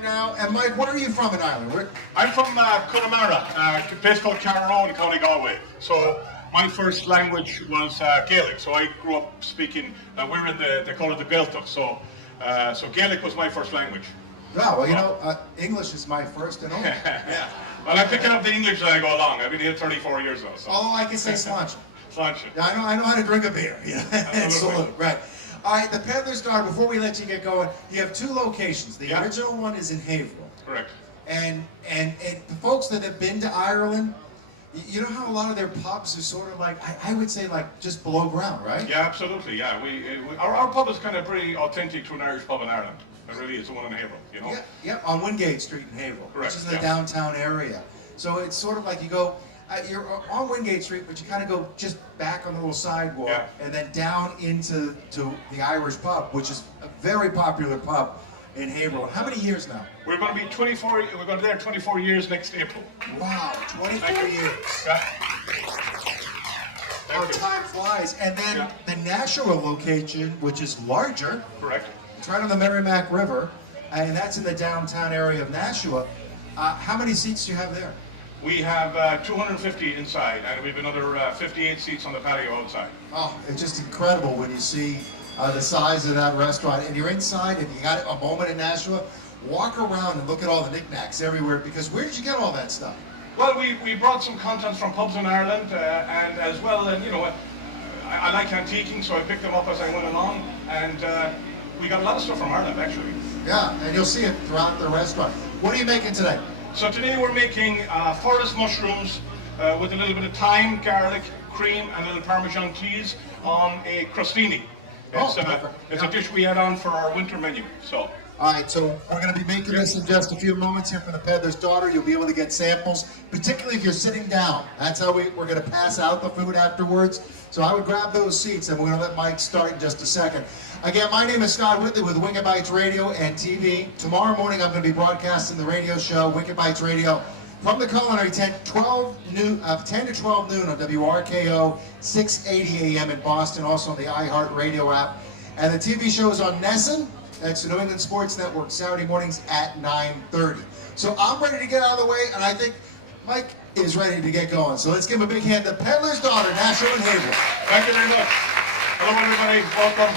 right now. And Mike, where are you from in Ireland? I'm from Connemara, a place called Carrow in County Galway. So my first language was Gaelic. So I grew up speaking. We're in they call it the Gaeltacht. So Gaelic was my first language. Yeah, well, you know, English is my first and only. Yeah. Well, I'm picking up the English as I go along. I've been here 34 years now. So. Oh, I can say sláinte. Sláinte. Yeah, I know how to drink a beer. Yeah, salute. Right. All right, the Peddler's Daughter. Before we let you get going, you have two locations. The original one is in Haverhill. Correct. And the folks that have been to Ireland, you know how a lot of their pubs are sort of like, I would say like just below ground, right? Yeah, absolutely. Yeah, our pub is kind of pretty authentic to an Irish pub in Ireland. It really is the one in Haverhill, you know. Yeah, on Wingate Street in Haverhill, Correct. Which is in the downtown area. So it's sort of like you go, you're on Wingate Street, but you kind of go just back on the little sidewalk and then down into the Irish pub, which is a very popular pub in Haverhill. How many years now? We're going to be 24. We're going to be there 24 years next April. Wow, 24 years. Yeah. Our time flies. And then the Nashua location, which is larger. Correct. It's right on the Merrimack River, and that's in the downtown area of Nashua. How many seats do you have there? We have 250 inside, and we have another 58 seats on the patio outside. Oh, it's just incredible when you see the size of that restaurant. And you're inside, and you got a moment in Nashua. Walk around and look at all the knickknacks everywhere, because where did you get all that stuff? Well, we brought some contents from pubs in Ireland, and as well, and you know, I like antiquing, so I picked them up as I went along, and we got a lot of stuff from Ireland, actually. Yeah, and you'll see it throughout the restaurant. What are you making today? So today we're making forest mushrooms with a little bit of thyme, garlic, cream, and a little Parmesan cheese on a crostini. It's a dish we add on for our winter menu. So. All right, so we're going to be making this in just a few moments here from the Peddler's Daughter. You'll be able to get samples, particularly if you're sitting down. That's how we're going to pass out the food afterwards. So I would grab those seats, and we're going to let Mike start in just a second. Again, my name is Scott Whitley with Wicked Bites Radio and TV. Tomorrow morning, I'm going to be broadcasting the radio show, Wicked Bites Radio, from the culinary tent, 10 to 12 noon on WRKO, 680 AM in Boston, also on the iHeart Radio app. And the TV show is on Nessun. That's the New England Sports Network, Saturday mornings at 9:30. So I'm ready to get out of the way, and I think Mike is ready to get going. So let's give him a big hand. The Peddler's Daughter, Nashua and Haverhill. Thank you very much. Hello, everybody. Welcome.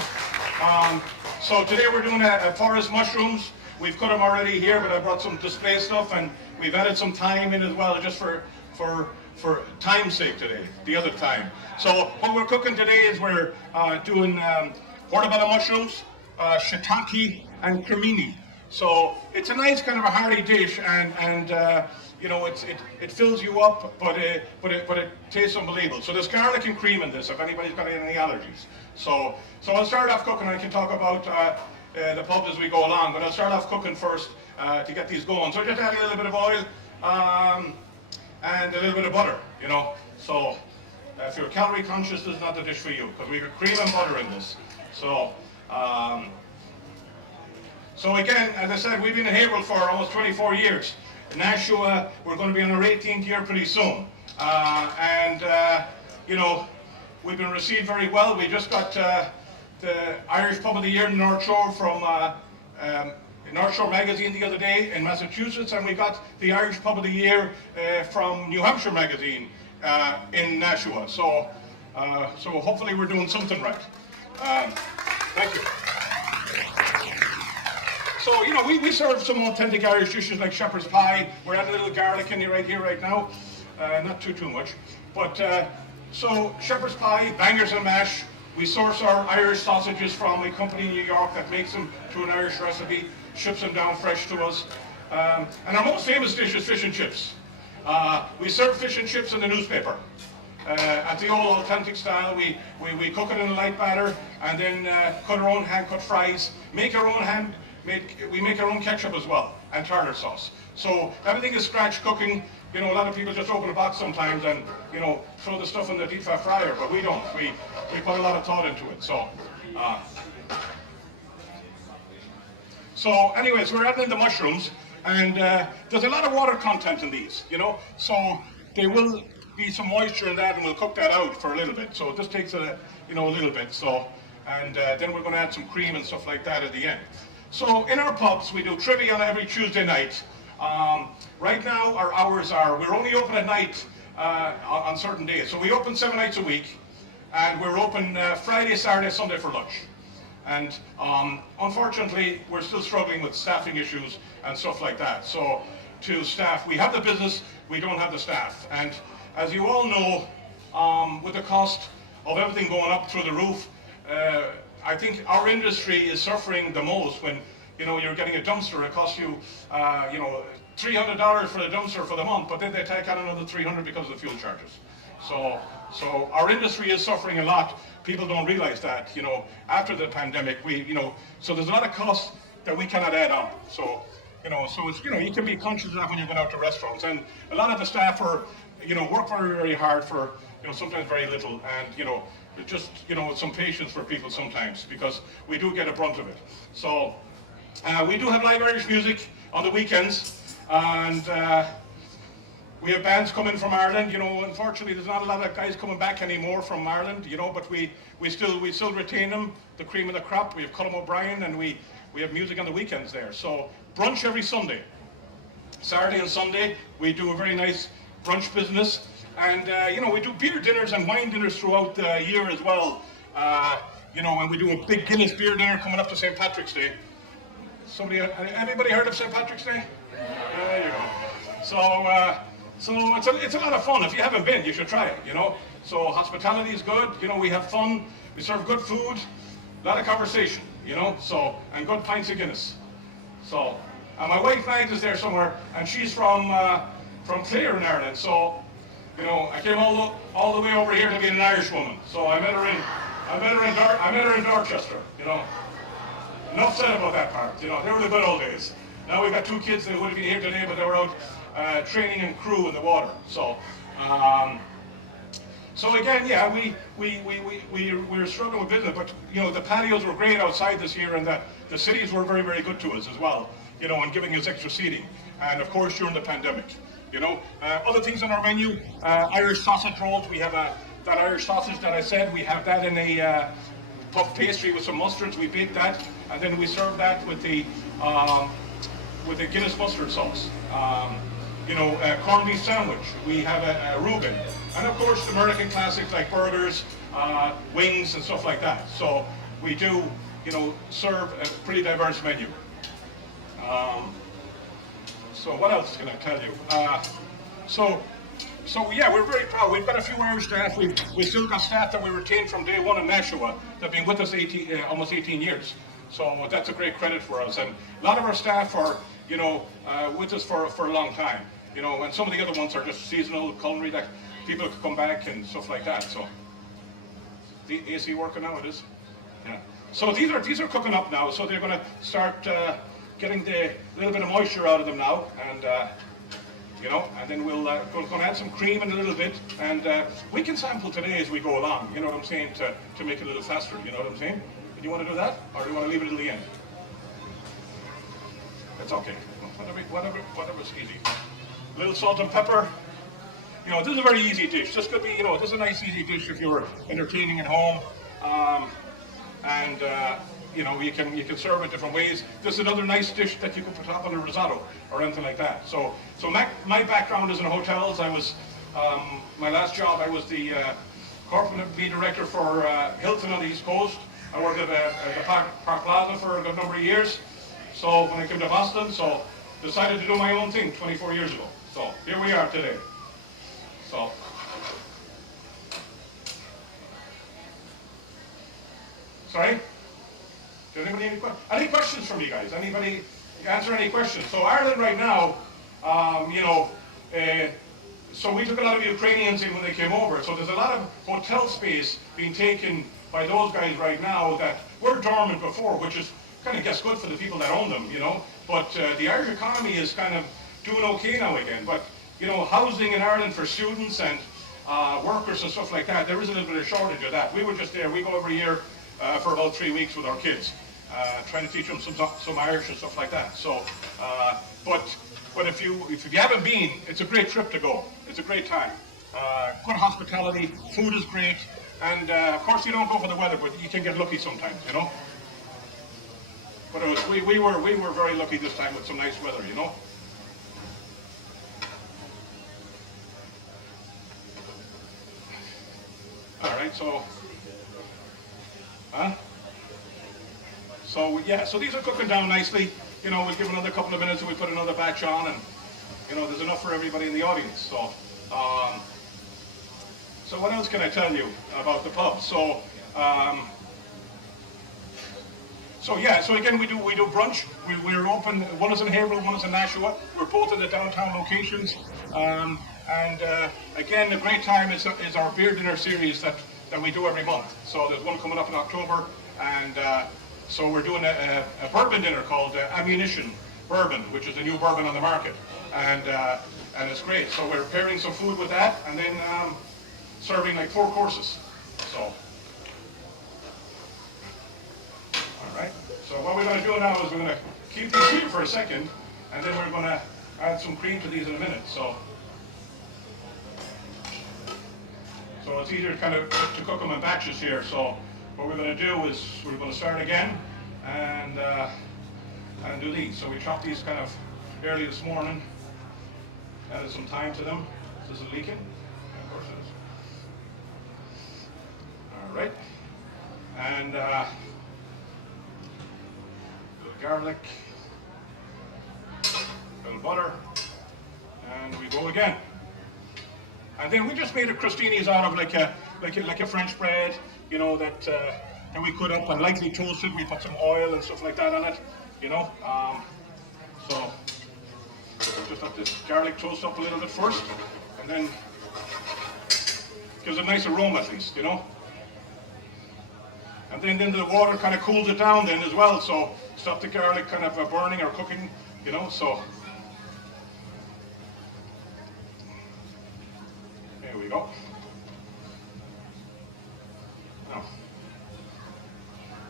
So today we're doing forest mushrooms. We've cut them already here, but I brought some display stuff, and we've added some thyme in as well, just for time's sake today, the other time. So what we're cooking today is we're doing portobello mushrooms, shiitake, and cremini. So it's a nice kind of a hearty dish, and you know, it fills you up, but it tastes unbelievable. So there's garlic and cream in this, if anybody's got any allergies. So I'll start off cooking. I can talk about the pub as we go along, but I'll start off cooking first to get these going. So just add a little bit of oil and a little bit of butter, you know. So if you're calorie conscious, this is not the dish for you, because we got cream and butter in this. So again, as I said, we've been in Haverhill for almost 24 years. In Nashua, we're going to be on our 18th year pretty soon. You know, we've been received very well. We just got the Irish Pub of the Year in North Shore from North Shore Magazine the other day in Massachusetts, and we got the Irish Pub of the Year from New Hampshire Magazine in Nashua. So hopefully we're doing something right. Thank you. So, you know, we serve some authentic Irish dishes like shepherd's pie. We're adding a little garlic in right here right now. Not too much. But, so shepherd's pie, bangers and mash. We source our Irish sausages from a company in New York that makes them to an Irish recipe, ships them down fresh to us. And our most famous dish is fish and chips. We serve fish and chips in the newspaper. At the old authentic style, we cook it in a light batter, and then cut our own hand-cut fries, make our own we make our own ketchup as well, and tartar sauce. So everything is scratch cooking. You know, a lot of people just open a box sometimes and, you know, throw the stuff in the deep fat fryer, but we don't. We put a lot of thought into it. So anyways, we're adding in the mushrooms, and there's a lot of water content in these, you know, so there will be some moisture in that, and we'll cook that out for a little bit. So it just takes a little bit. So, and then we're going to add some cream and stuff like that at the end. So in our pubs, we do trivia on every Tuesday night. Right now, our hours are, we're only open at night on certain days. So we open 7 nights a week, and we're open Friday, Saturday, Sunday for lunch. And unfortunately, we're still struggling with staffing issues and stuff like that. So to staff, we have the business, we don't have the staff. And as you all know, with the cost of everything going up through the roof, I think our industry is suffering the most when, you know, you're getting a dumpster, it costs you, you know, $300 for the dumpster for the month, but then they take out another $300 because of the fuel charges. So our industry is suffering a lot. People don't realize that, you know, after the pandemic, so there's a lot of costs that we cannot add on. So, so it's, you can be conscious of that when you're going out to restaurants. And a lot of the staff are, work very, very hard for, sometimes very little. And, just, with some patience for people sometimes, because we do get a brunt of it. So we do have live Irish music on the weekends. And we have bands coming from Ireland. Unfortunately, there's not a lot of guys coming back anymore from Ireland, but we still retain them, the cream of the crop. We have Colm O'Brien, and we have music on the weekends there. So brunch every Sunday. Saturday and Sunday, we do a very nice brunch business. And, we do beer dinners and wine dinners throughout the year as well. And we do a big Guinness beer dinner coming up to St. Patrick's Day. Anybody heard of St. Patrick's Day? There you go. So it's a lot of fun. If you haven't been, you should try it, So hospitality is good, we have fun, we serve good food, a lot of conversation, and good pints of Guinness. So, and my wife Nige is there somewhere, and she's from Clare in Ireland, so, I came all the way over here to be an Irish woman. So I met her in Dorchester, Enough said about that part, they were the good old days. Now we've got 2 kids that would have been here today, but they were out training and crew in the water. So, so again, yeah, we're struggling with business, but the patios were great outside this year, and the cities were very, very good to us as well, and giving us extra seating, and of course during the pandemic, other things on our menu, Irish sausage rolls. We have that Irish sausage that I said. We have that in a puff pastry with some mustards. We bake that, and then we serve that with the Guinness mustard sauce. Combi Sandwich. We have a Reuben. And of course, the American classics like burgers, wings, and stuff like that. So we do, serve a pretty diverse menu. So what else can I tell you? So yeah, we're very proud. We've got a few Irish staff. We've still got staff that we retained from day one in Nashua that have been with us almost 18 years. So that's a great credit for us. And a lot of our staff are, with us for a long time. And some of the other ones are just seasonal, culinary, that people could come back and stuff like that. So the AC working now, it is. Yeah. So these are cooking up now. So they're going to start getting the little bit of moisture out of them now, and and then we'll going to add some cream in a little bit, and we can sample today as we go along. You know what I'm saying? To make it a little faster. You know what I'm saying? Do you want to do that, or do you want to leave it till the end? It's okay. Whatever's easy. A little salt and pepper. This is a very easy dish. This could be, this is a nice easy dish if you're entertaining at home. You can serve it different ways. This is another nice dish that you could put up on a risotto or anything like that. So my background is in hotels. I was, my last job, I was the corporate B director for Hilton on the East Coast. I worked at the Park Plaza for a good number of years. So when I came to Boston, decided to do my own thing 24 years ago. So here we are today. So. Sorry? Does anybody have any questions from you guys? Anybody answer any questions? So Ireland right now, so we took a lot of Ukrainians in when they came over. So there's a lot of hotel space being taken by those guys right now that were dormant before, which is kind of, good for the people that own them, But the Irish economy is kind of doing okay now again. But, housing in Ireland for students and workers and stuff like that, there is a little bit of shortage of that. We were just there. We go every year for about 3 weeks with our kids, trying to teach them some Irish and stuff like that. So, but if you haven't been, it's a great trip to go. It's a great time. Good hospitality, food is great, and of course you don't go for the weather, but you can get lucky sometimes, But it was, we were very lucky this time with some nice weather, you know. All right, so, so yeah, so these are cooking down nicely. You know, we'll give another couple of minutes and we put another batch on, and you know, there's enough for everybody in the audience. So, so what else can I tell you about the pub? So, so yeah, so again, we do brunch. We're open. One is in Haverhill, one is in Nashua. We're both in the downtown locations. Again, a great time is our beer dinner series that we do every month. So there's one coming up in October, and so we're doing a bourbon dinner called Ammunition Bourbon, which is a new bourbon on the market, and it's great. So we're pairing some food with that, and then serving like 4 courses. So, all right. So what we're going to do now is we're going to keep these here for a second, and then we're going to add some cream to these in a minute. So it's easier kind of to cook them in batches here. So what we're going to do is we're going to start again and do these. So we chopped these kind of early this morning, added some thyme to them. Is this leaking? Yeah, of course it is. All right. And little garlic, little butter, and we go again. And then we just made a crostinis out of like a French bread, you know, that we cut up and lightly toasted. We put some oil and stuff like that on it, you know. So just let this garlic toast up a little bit first, and then gives a nice aroma at least, you know. And then the water kind of cools it down then as well, so stop the garlic kind of burning or cooking, you know. So there we go. Now,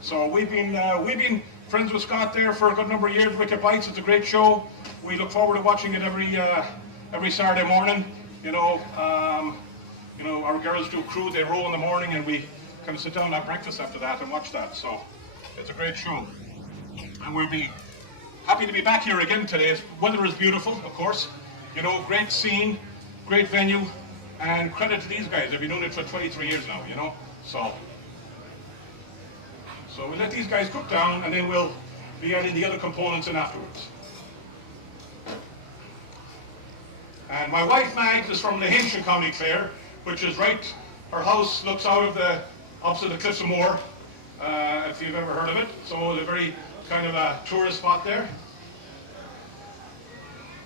so we've been friends with Scott there for a good number of years. Wicked Bites, it's a great show. We look forward to watching it every Saturday morning. You know, our girls do crew. They row in the morning, and we kind of sit down and have breakfast after that and watch that. So it's a great show, and we'll be happy to be back here again today. Weather is beautiful, of course. You know, great scene, great venue, and credit to these guys. They've been doing it for 23 years now. You know, so we'll let these guys cook down, and then we'll be adding the other components in afterwards. And my wife Mags is from the Hampton County Fair, which is right. Her house looks out of opposite the Cliffs of Moher, if you've ever heard of it. So it's a very kind of a tourist spot there.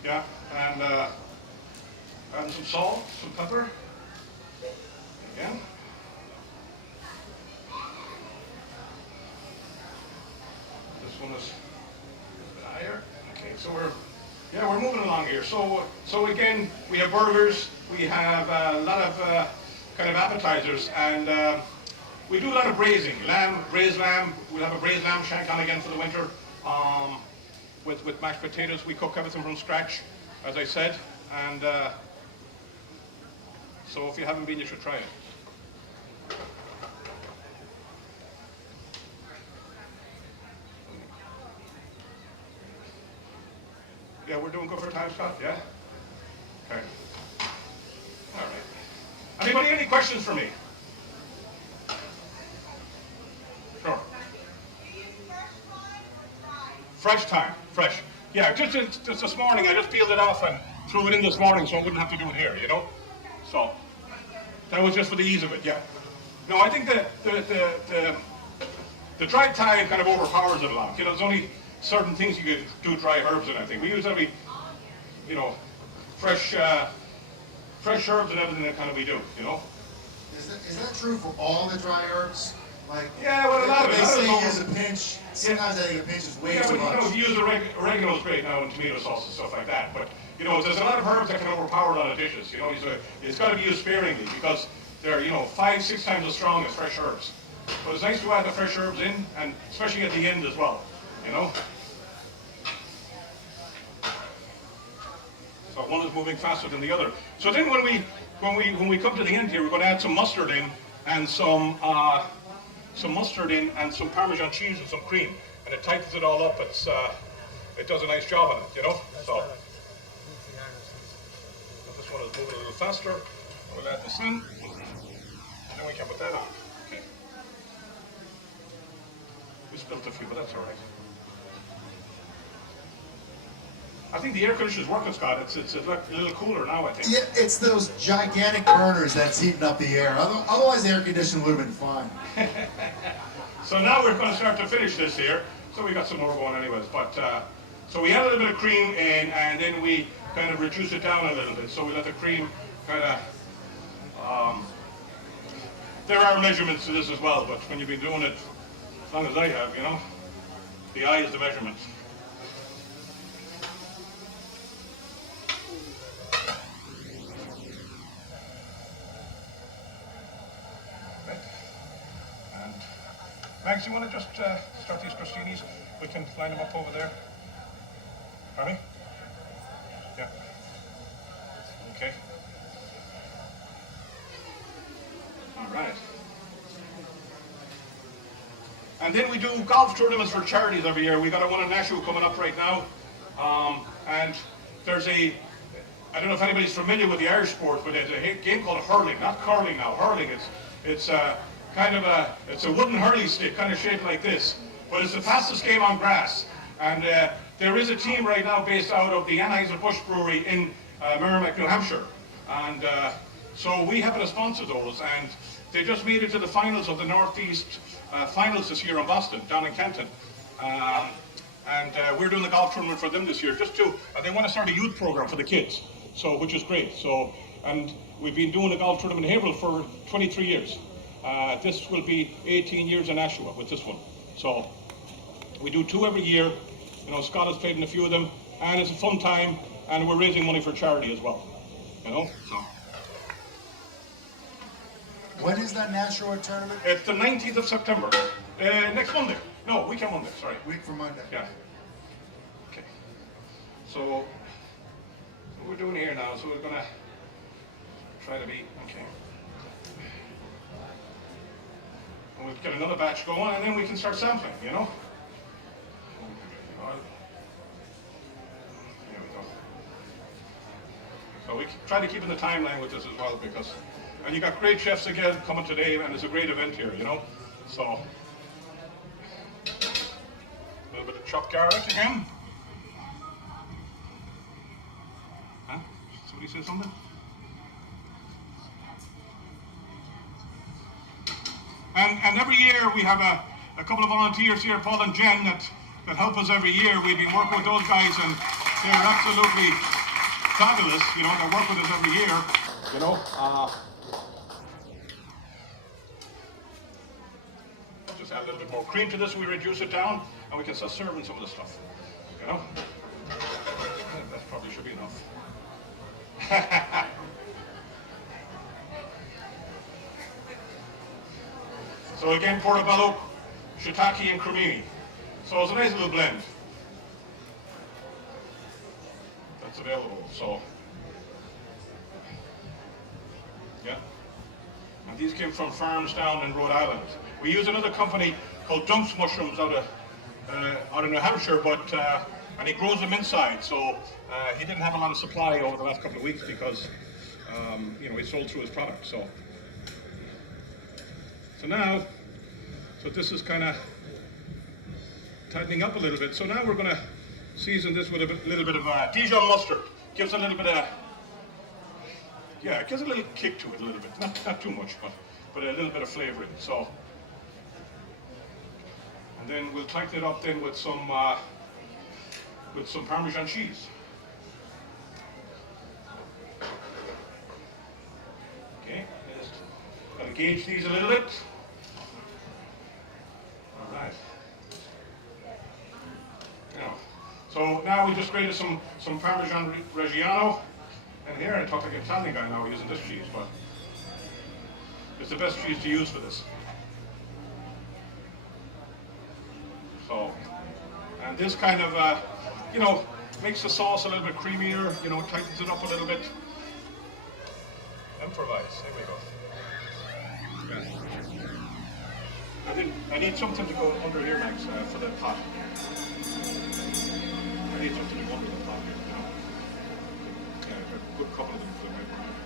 Yeah, and add some salt, some pepper. Again. This one is a bit higher. Okay, so we're moving along here. So again, we have burgers. We have a lot of kind of appetizers, and we do a lot of braising. Braised lamb. We'll have a braised lamb shank on again for the winter. With mashed potatoes, we cook everything from scratch, as I said. And so if you haven't been, you should try it. Yeah, we're doing good for time, Scott? Yeah? Okay. All right. Anybody, any questions for me? Sure. Fresh time, fresh. Yeah, just this morning, I just peeled it off and threw it in this morning so I wouldn't have to do it here, you know? So, that was just for the ease of it, yeah. No, I think the dry time kind of overpowers it a lot. You know, there's only certain things you can do dry herbs in, I think. We use every, you know, fresh herbs and everything that kind of we do, you know? Is that true for all the dry herbs? Like, yeah, well, a lot of it. They say use a pinch. Sometimes I think a pinch is way too much. You know, if you use oregano is great now in tomato sauce and stuff like that. But, you know, there's a lot of herbs that can overpower a lot of dishes. You know, it's got to be used sparingly because they're, you know, 5-6 times as strong as fresh herbs. But it's nice to add the fresh herbs in, and especially at the end as well, you know? So one is moving faster than the other. So then when we come to the end here, we're going to add some mustard in and some some mustard in and some Parmesan cheese and some cream, and it tightens it all up. It does a nice job on it, you know. So this one is moving a little faster. We'll add this in, and then we can put that on. Okay. We spilled a few, but that's all right. I think the air conditioner's working, Scott. It's a little cooler now, I think. Yeah, it's those gigantic burners that's heating up the air. Otherwise, the air conditioning would have been fine. So now we're going to start to finish this here. So we got some more going anyways. But so we add a little bit of cream in, and then we kind of reduce it down a little bit. So we let the cream kind of... there are measurements to this as well, but when you've been doing it as long as I have, you know, the eye is the measurement. Max, you want to just start these crostinis? We can line them up over there. Pardon me? Yeah. Okay. All right. And then we do golf tournaments for charities every year. We got a one in Nachos coming up right now. And there's I don't know if anybody's familiar with the Irish sport, but there's a game called hurling, not curling now, hurling. It's kind of it's a wooden hurling stick, kind of shaped like this, but it's the fastest game on grass. And there is a team right now based out of the Anheuser-Busch Brewery in Merrimack, New Hampshire, and so we happen to sponsor those. And they just made it to the finals of the Northeast finals this year in Boston, down in Canton. And we're doing the golf tournament for them this year, and they want to start a youth program for the kids, so which is great. So, and we've been doing the golf tournament in Haverhill for 23 years. This will be 18 years in Nashua with this one. So we do 2 every year. You know, Scott has played in a few of them, and it's a fun time, and we're raising money for charity as well. You know, so. When is that Nashua tournament? It's the 19th of September. Next Monday. No, weekend Monday, sorry. Week from Monday. Yeah. Okay. So what we're doing here now, so we're gonna try to be, okay. And we'll get another batch going, and then we can start sampling, you know? There we go. So we try to keep in the timeline with this as well, because, and you got great chefs again coming today, and it's a great event here, you know? So, a little bit of chopped garlic again. Huh? Somebody say something? And every year we have a couple of volunteers here, Paul and Jen, that help us every year. We've been working with those guys, and they're absolutely fabulous. You know, they work with us every year. You know, just add a little bit more cream to this. We reduce it down, and we can start serving some of the stuff. You know, that probably should be enough. So again, portobello, shiitake, and cremini. So it's a nice little blend that's available. So yeah, and these came from farms down in Rhode Island. We use another company called Dumps Mushrooms out of New Hampshire, but and he grows them inside. So he didn't have a lot of supply over the last couple of weeks because you know, he sold through his product. So now, so this is kind of tightening up a little bit. So now we're going to season this with a little bit of Dijon mustard. Gives a little bit of, yeah, it gives a little kick to it a little bit. Not too much, but a little bit of flavoring. So, and then we'll tighten it up then with some Parmesan cheese. Okay, just gotta gauge these a little bit. All right. Now, so now we just grated some Parmesan Reggiano, and here I talk like an Italian guy now using this cheese, but it's the best cheese to use for this. So, and this kind of, you know, makes the sauce a little bit creamier, you know, tightens it up a little bit. Improvise, here we go. Yeah. I need something to go under here, Max, for the pot. I need something to go under the pot here. You know? A good couple of them for the microwave.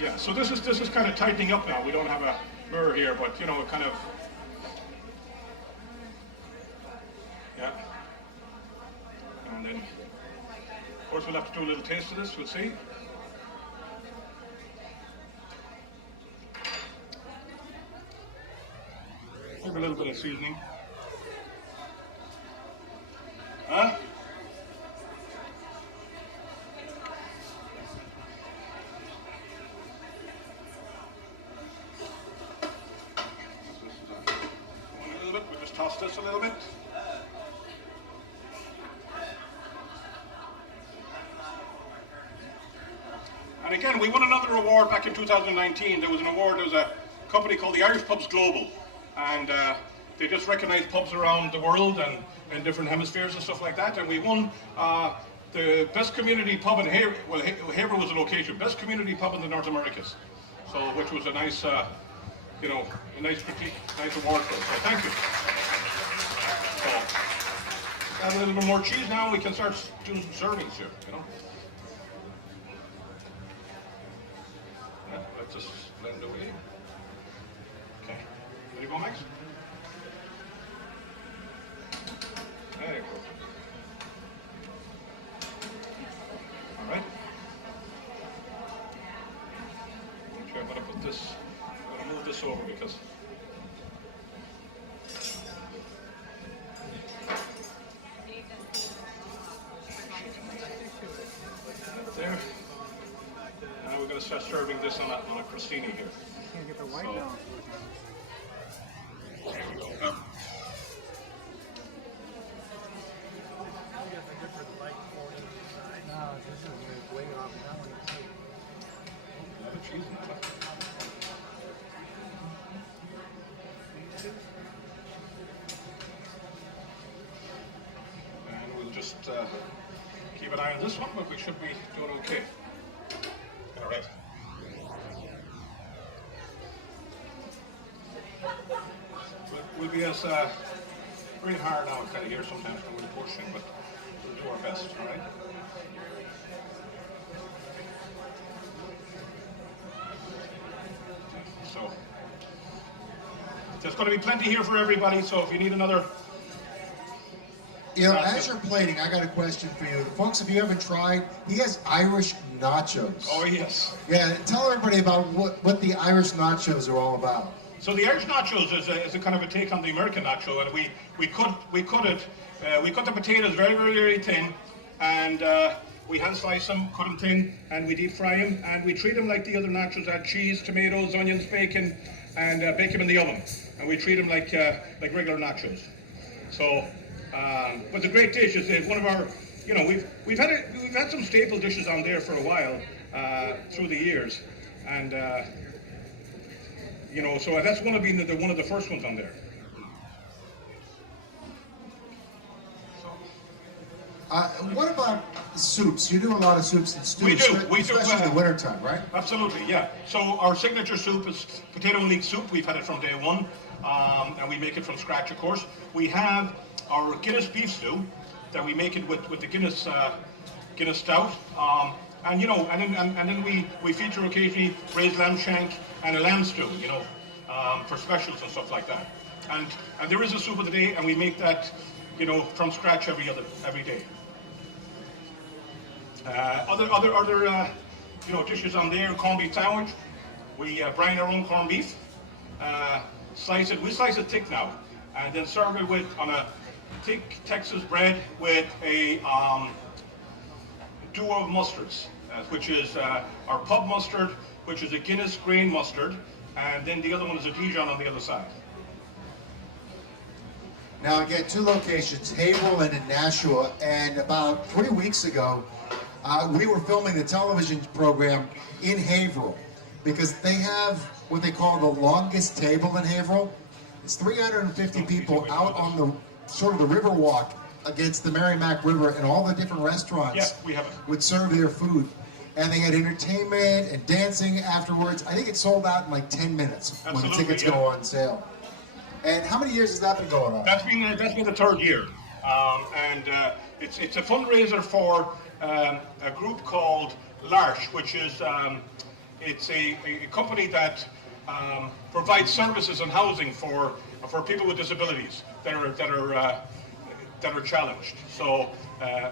Yeah, so this is kind of tightening up now. We don't have a mirror here, but you know, it kind of. Yeah. And then, of course, we'll have to do a little taste of this. We'll see. Give a little bit of seasoning. Huh? A little bit. We'll just toss this a little bit. And again, we won another award back in 2019. There was an award. There was a company called the Irish Pubs Global. And they just recognize pubs around the world and in different hemispheres and stuff like that. And we won the best community pub in Haverhill. Well, Haverhill was the location. Best community pub in the North Americas. So, which was a nice, you know, a nice critique, nice award for us. So, thank you. So, add a little bit more cheese now. We can start doing some servings here. You know. Yeah, let's just blend away. Okay. Ready to go, Max? There you go. All right. Okay, I'm going to put this, I'm going to move this over because there. Now we're going to start serving this on a crostini here. Can't get the white down. There we go. No, this is way off that one. Another cheese in that. And we'll just keep an eye on this one, but we should be doing okay. All right. We'll be as very hard now kind of here sometimes when we're pushing, but we'll do our best, all right? So, there's going to be plenty here for everybody, so if you need another... You know, as you're plating, I got a question for you. Folks, if you haven't tried, he has Irish nachos. Oh, yes. Yeah, tell everybody about what the Irish nachos are all about. So the Irish nachos is a kind of a take on the American nacho, and we cut the potatoes very, very, very thin, and we hand slice them, cut them thin, and we deep fry them, and we treat them like the other nachos: add cheese, tomatoes, onions, bacon, and bake them in the oven, and we treat them like regular nachos. So, but it's a great dish. It's one of our, you know, we've had some staple dishes on there for a while through the years, and. You know, so that's one of the first ones on there. What about soups? You do a lot of soups and stews, We do. especially in the wintertime, right? Absolutely, yeah. So our signature soup is potato and leek soup. We've had it from day one, and we make it from scratch, of course. We have our Guinness beef stew that we make it with the Guinness stout. And you know, and then we feature occasionally braised lamb shank and a lamb stew, you know, for specials and stuff like that. And there is a soup of the day, and we make that, you know, from scratch every day. Other you know, dishes on there: Combi Sandwich. We brine our own corned beef. Slice it. We slice it thick now, and then serve it on a thick Texas bread with a duo of mustards, which is our pub mustard, which is a Guinness grain mustard, and then the other one is a Dijon on the other side. Now again, two locations, Haverhill and in Nashua, and about 3 weeks ago, we were filming the television program in Haverhill because they have what they call the longest table in Haverhill. It's 350 people out on the sort of the river walk against the Merrimack River, and all the different restaurants we have it. would serve their food. and they had entertainment and dancing afterwards. I think it sold out in like 10 minutes when the Absolutely, tickets yeah. go on sale. And how many years has that been going on? That's been the third year, and it's a fundraiser for a group called L'Arche, which is it's a company that provides services and housing for people with disabilities that are challenged. So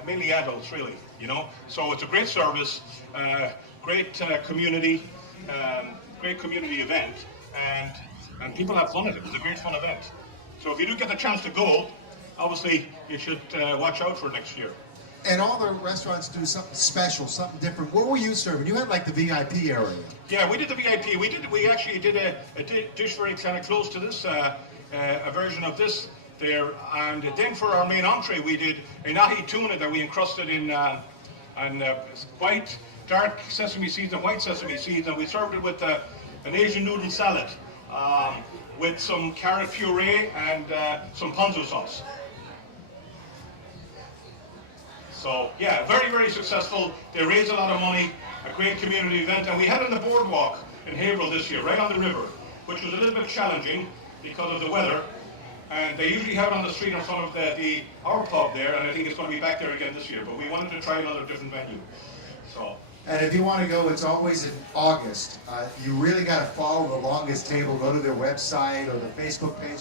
mainly adults, really, you know. So it's a great service, great community event, and people have fun at it. It's a great fun event. So if you do get the chance to go, obviously you should watch out for next year. And all the restaurants do something special, something different. What were you serving? You had like the VIP area. Yeah, we did the VIP. We actually did a dish very kind of close to this, a version of this there. And then for our main entree, we did a ahi tuna that we encrusted in white, dark sesame seeds and white sesame seeds, and we served it with an Asian noodle salad with some carrot puree and some ponzu sauce. So yeah, very, very successful. They raised a lot of money, a great community event, and we had it on the boardwalk in Haverhill this year, right on the river, which was a little bit challenging because of the weather. And they usually have it on the street in front of our pub there, and I think it's going to be back there again this year. But we wanted to try another different venue. So. And if you want to go, it's always in August. You really got to follow the Longest Table. Go to their website or their Facebook page.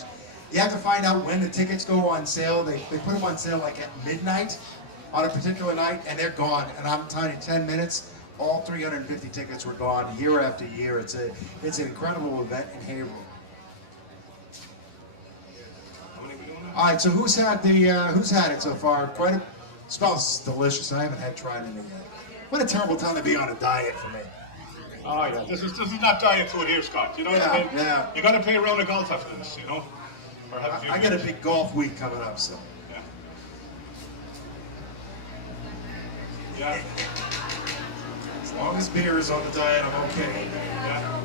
You have to find out when the tickets go on sale. They put them on sale like at midnight on a particular night, and they're gone. And I'm telling you, 10 minutes, all 350 tickets were gone year after year. It's an incredible event in Haverhill. All right, so who's had it so far? Quite a smells delicious. I haven't had tried anything yet. What a terrible time to be on a diet for me. Oh yeah, this is not diet food here, Scott. You know what I mean? Yeah. You got to pay a round of golf after this, you know. Or have a few I got a beers. big golf week coming up, so. Yeah. As long as beer is on the diet, I'm okay. Yeah.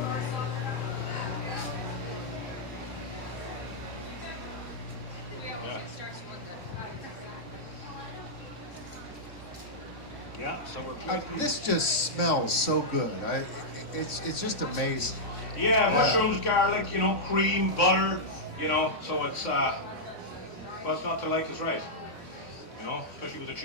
Yeah, so we're This just smells so good. It's just amazing. yeah, mushrooms, garlic, you know, cream, butter, you know, so it's what's not to like is right. You know, especially with the cheese.